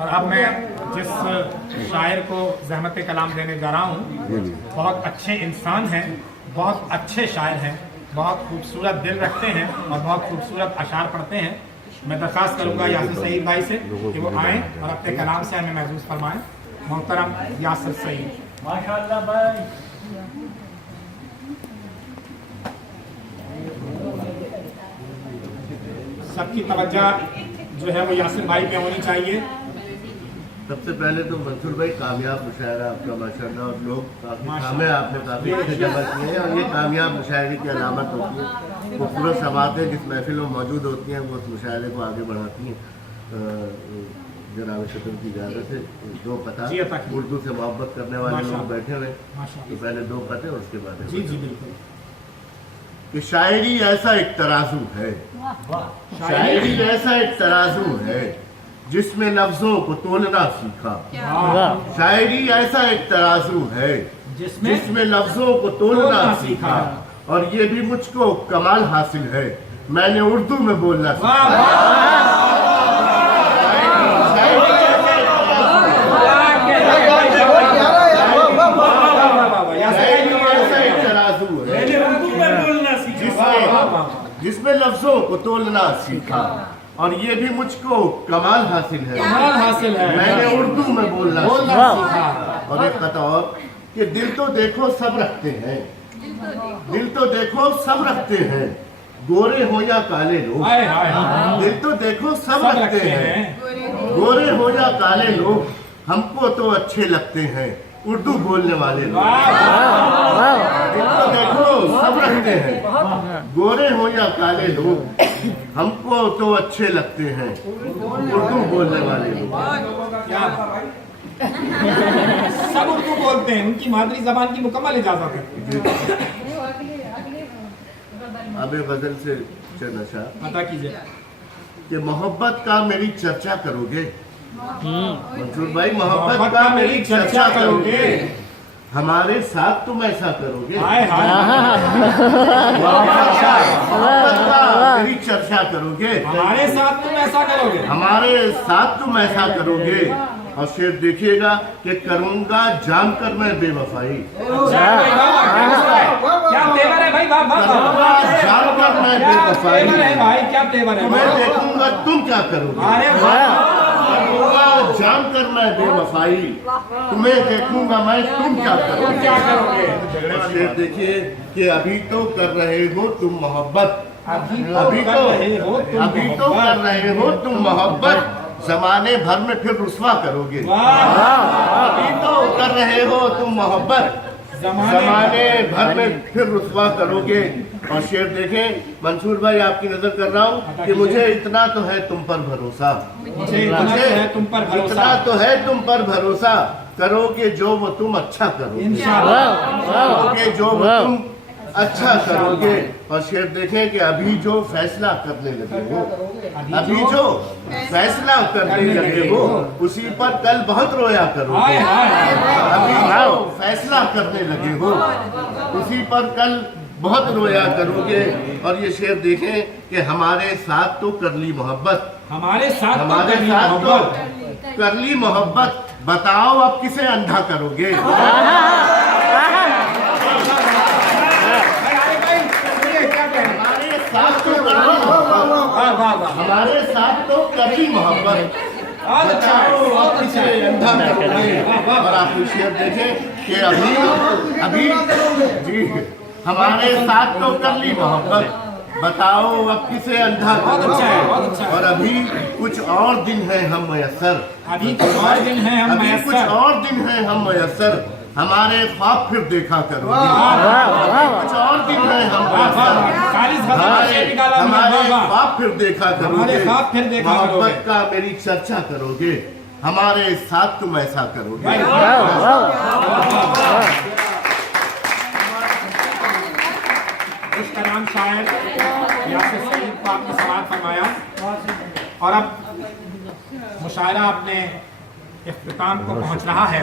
और अब मैं जिस शायर को ज़हमत कलाम देने जा रहा हूँ, बहुत अच्छे इंसान हैं, बहुत अच्छे शायर हैं, बहुत खूबसूरत दिल रखते हैं और बहुत खूबसूरत अशार पढ़ते हैं। मैं दरख्वास्त करूँगा यासिर सईद भाई से कि वो आएँ और अपने कलाम से हमें महसूस फरमाएँ। मोहतरम यासिर सईद। माशाअल्लाह भाई। सबकी तवज्जो जो है वो यासिर भाई पे होनी चाहिए। सबसे पहले तो मंसूर भाई कामयाब मुशायरा आपका माशाअल्लाह, और लोग काफ़ी काम है आपने काफ़ी अच्छे जमा किए हैं, और ये कामयाब मुशायरे की अलामत होती है। खूबसूरत समातें जिस महफिल में मौजूद होती हैं वो उस मुशायरे को आगे बढ़ाती हैं। जनाब शतर की इजाज़त है, दो पता उर्दू से मोहब्बत करने वाले लोग बैठे हुए, तो पहले दो पते और उसके बाद जी जी बिल्कुल। कि शायरी ऐसा एक तराजू है, शायरी ऐसा एक तराजू है जिसमें लफ्जों को तोलना सीखा। शायरी ऐसा एक तराजू है जिसमें लफ्जों को तोलना सीखा, और ये भी मुझको कमाल हासिल है, मैंने उर्दू में बोलना सीखा। जिसमें लफ्जों को तोलना सीखा, और ये भी मुझको कमाल हासिल है, मैंने उर्दू में बोलना सीखा। और एक कथा और कि दिल तो देखो सब रखते हैं, दिल तो देखो सब रखते हैं, गोरे हो या काले लोग। दिल तो देखो सब रखते हैं, गोरे हो या काले लोग, हमको तो अच्छे लगते हैं उर्दू बोलने वाले लोग। दिल तो देखो सब रखते हैं, गोरे हो या काले लोग, हमको तो अच्छे लगते हैं उर्दू बोलने वाले लोग। सब उर्दू बोलते हैं, उनकी मादरी जबान की मुकम्मल इजाजत है। अब गजल से चर्चा अता कीजिए कि मोहब्बत का मेरी चर्चा करोगे मंसूर भाई, मोहब्बत का मेरी चर्चा करोगे, हमारे साथ तुम ऐसा करोगे। मेरी चर्चा करोगे, हमारे साथ तुम ऐसा करोगे, हमारे साथ तुम ऐसा करोगे। और शेर देखिएगा कि करूंगा जानकर मैं बेवफाई, क्या तेवर है भाई, करूंगा जानकर मैं बेवफाई, भाई क्या तेवर है, तुम्हें देखूंगा तुम क्या करोगे। जानकर मैं बेवफाई, तुम्हें देखूंगा मैं तुम क्या करोगे। शेर देखिए कि अभी तो कर रहे हो तुम मोहब्बत, अभी तो कर रहे हो तुम मोहब्बत, जमाने भर में फिर रुस्वा करोगे। अभी तो कर रहे हो तुम मोहब्बत, जमाने भर में फिर रुस्वा करोगे। और शेर देखें मंसूर भाई, आपकी नजर कर रहा हूँ कि मुझे इतना तो है तुम पर भरोसा, मुझे इतना तो है तुम पर भरोसा, करोगे जो वो तुम अच्छा करोगे, करोगे जो वो तुम अच्छा करोगे। और शेर देखें कि अभी जो फैसला करने लगे हो, अभी जो फैसला करने लगे हो, उसी पर कल बहुत रोया करोगे। अभी जो फैसला करने लगे हो, उसी पर कल बहुत रोया करोगे। और ये शेर देखें कि हमारे साथ तो कर ली मोहब्बत, हमारे साथ तो कर ली मोहब्बत, बताओ अब किसे अंधा करोगे। हमारे साथ तो कभी मोहब्बत, बताओ अब किसे अंधा करोगे। और आप शेर देखें कि अभी जी हमारे साथ तो कर ली मोहब्बत, बताओ अब किसे अंधा करोगे। और अभी कुछ और दिन है हम मयसर, अभी कुछ और दिन है हम मयसर, हमारे ख्वाब फिर देखा करोगे। कुछ और दिन है हम हमारे ख्वाब फिर देखा करोगे, मोहब्बत का मेरी चर्चा करोगे, हमारे साथ तुम ऐसा करोगे। इस कलाम शायर यासिर सईद को आपने समाअत फरमाया, और अब मुशायरा अपने इख्तिताम को पहुंच रहा है।